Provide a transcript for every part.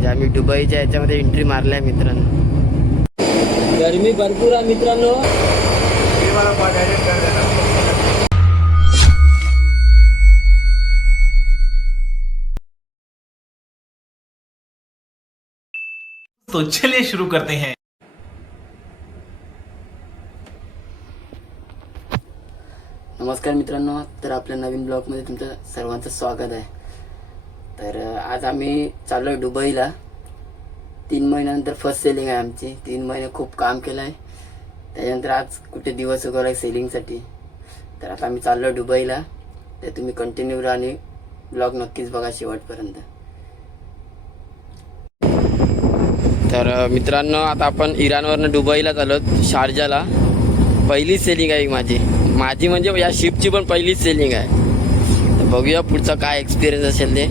म्हणजे आम्ही दुबईच्या याच्यामध्ये एंट्री मारल्या मित्रांनो. गरमी भरपूर आहे मित्रांनो. तो चलिए शुरू करते हैं। नमस्कार मित्रांनो तर आपल्या नवीन ब्लॉगमध्ये तुमचं सर्वांचं स्वागत आहे. तर आज आम्ही चाललो आहे दुबईला. तीन महिन्यानंतर फर्स्ट सेलिंग आहे आमची. तीन महिने खूप काम केलं आहे त्याच्यानंतर आज कुठे दिवस उगवला आहे सेलिंगसाठी तर आता आम्ही चाललो आहे दुबईला. तर तुम्ही कंटिन्यू राहा आणि ब्लॉग नक्कीच बघा शेवटपर्यंत. तर मित्रांनो आता आपण इराणवरनं दुबईला चाललो शारजाला. पहिलीच सेलिंग आहे माझी. माझी म्हणजे या शिपची पण पहिलीच सेलिंग आहे. तर बघूया पुढचा काय एक्सपिरियन्स असेल ते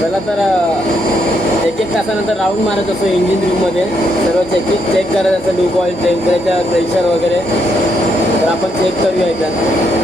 चला तर अं, एक एक तासानंतर राऊंड मारत असतो इंजिन रूममध्ये सर्व चेकिंग चेक करत असतं लूक ऑइल टेम्परेचर प्रेशर वगैरे. तर आपण चेक करूया इथं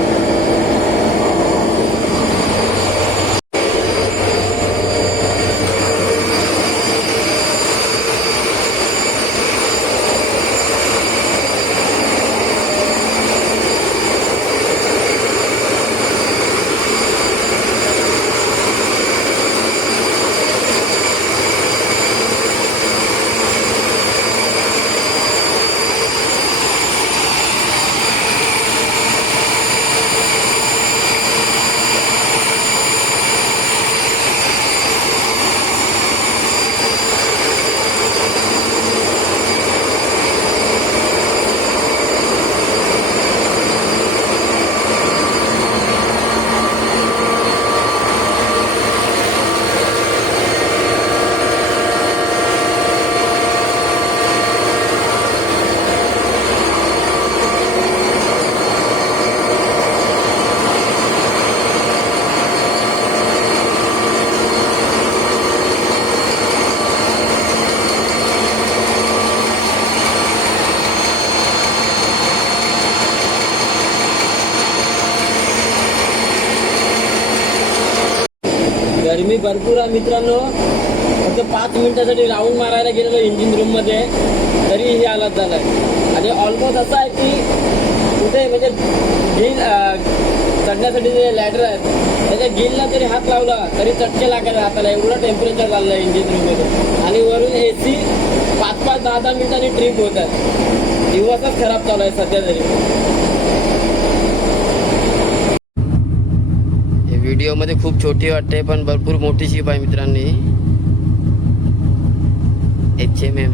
गरमी भरपूर आहे मित्रांनो. फक्त पाच मिनिटासाठी राऊंड मारायला गेलेलो इंजिन रूममध्ये तरी ही हालत झालाय. आणि ऑलमोस्ट असं आहे की कुठे म्हणजे गिल चढण्यासाठी जे लॅडर आहेत त्याच्या गिलला जरी हात लावला तरी चटके लागायला हाताला. एवढं टेम्परेचर चाललं आहे इंजिन रूममध्ये आणि वरून ए सी पाच पाच दहा दहा मिनिटांनी ट्रिप होत आहे. दिवसच खराब चालू आहे सध्या तरी. व्हिडिओमध्ये खूप छोटी वाटते पण भरपूर मोठी शिप आहे मित्रांनी. एच एम एम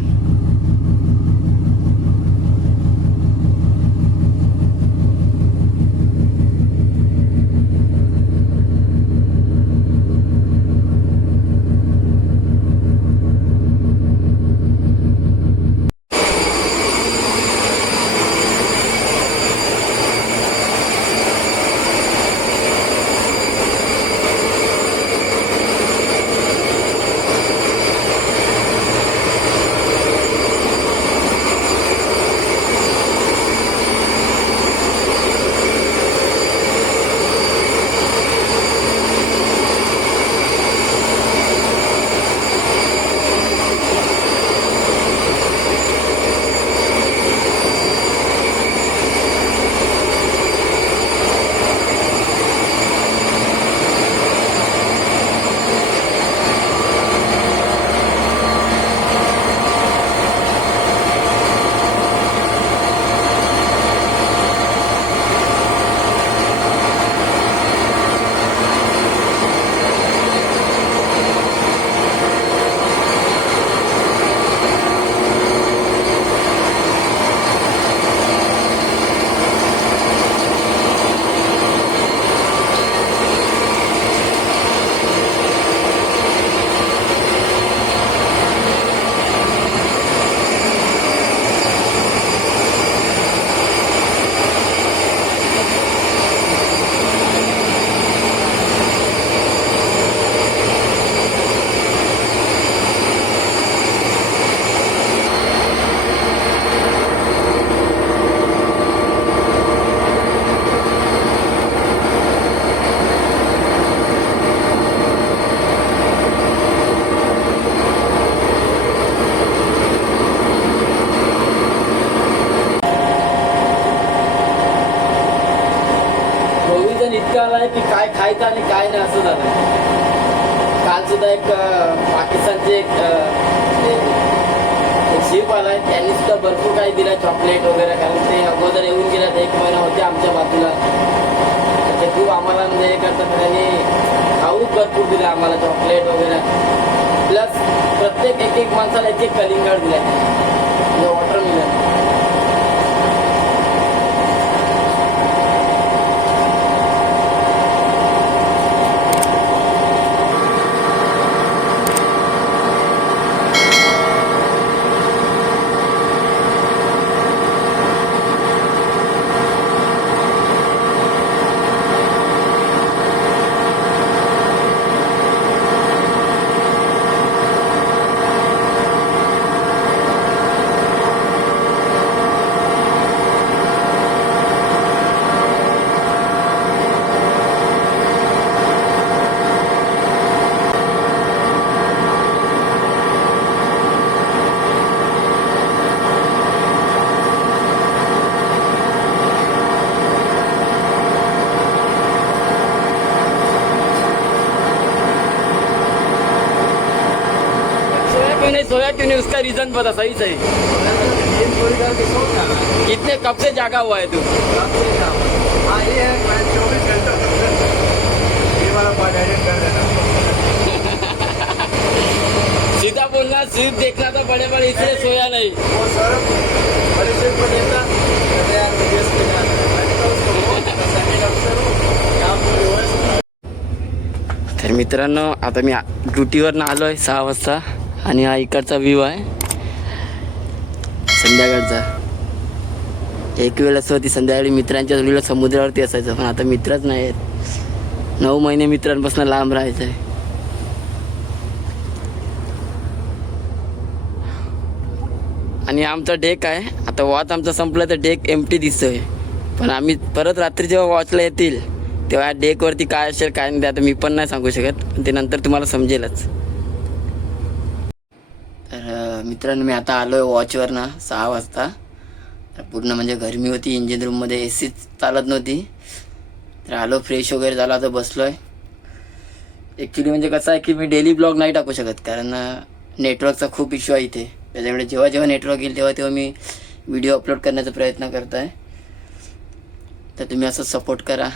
इतका आलाय की काय खायचं आणि काय नाही असं झालं काल सुद्धा एक पाकिस्तानचे एक शिप आलाय त्यांनी सुद्धा भरपूर काही दिलं चॉकलेट वगैरे कारण ते अगोदर येऊन गेल्यात एक महिना होते आमच्या बाजूला. ते खूप आम्हाला म्हणजे हे करतात त्यांनी खाऊ भरपूर दिलं आम्हाला चॉकलेट वगैरे. प्लस प्रत्येक एक एक माणसाला एक एक कलिंगड दिलाय. म्हणजे वॉटर मिलन सोया क्यों नहीं उसका रीजन पता सही सही कितने कब से जागा हुआ है तू. सीधा बोलना सिर्फ देखना था बड़े बड़े इसलिए सोया नहीं. तर मित्रांनो आता मी ड्युटीवरनं आलो आहे सहा वाजता. आणि हा इकडचा व्ह्यू आहे. संध्याकाळचा. एक वेळ असं होती संध्याकाळी मित्रांच्या जोडीला समुद्रावरती असायचं पण आता मित्रच नाही आहेत नऊ महिने मित्रांपासून लांब राहायचं आहे आणि आमचा डेक आहे. आता वॉच आमचा संपला तर डेक एमटी दिसतोय. पण आम्ही परत रात्री जेव्हा वॉचला येतील तेव्हा डेकवरती काय असेल काय नाही ते आता मी पण नाही सांगू शकत. पण ते नंतर तुम्हाला समजेलच. मित्रांनो मी आता आलो आहे वॉचवरनं सहा वाजता. तर पूर्ण म्हणजे गरमी होती इंजिन रूममध्ये ए सीच चालत नव्हती. तर आलो फ्रेश वगैरे झाला तर बसलो आहे ॲक्च्युली म्हणजे कसं आहे की मी डेली ब्लॉग नाही टाकू शकत कारण नेटवर्कचा खूप इश्यू आहे इथे. त्याच्यामुळे जेव्हा जेव्हा नेटवर्क येईल तेव्हा तेव्हा मी व्हिडिओ अपलोड करण्याचा प्रयत्न करत आहे तर तुम्ही असं सपोर्ट करा.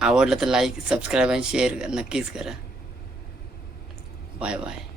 आवडलं तर लाईक सबस्क्राईब आणि शेअर नक्कीच करा. Bye bye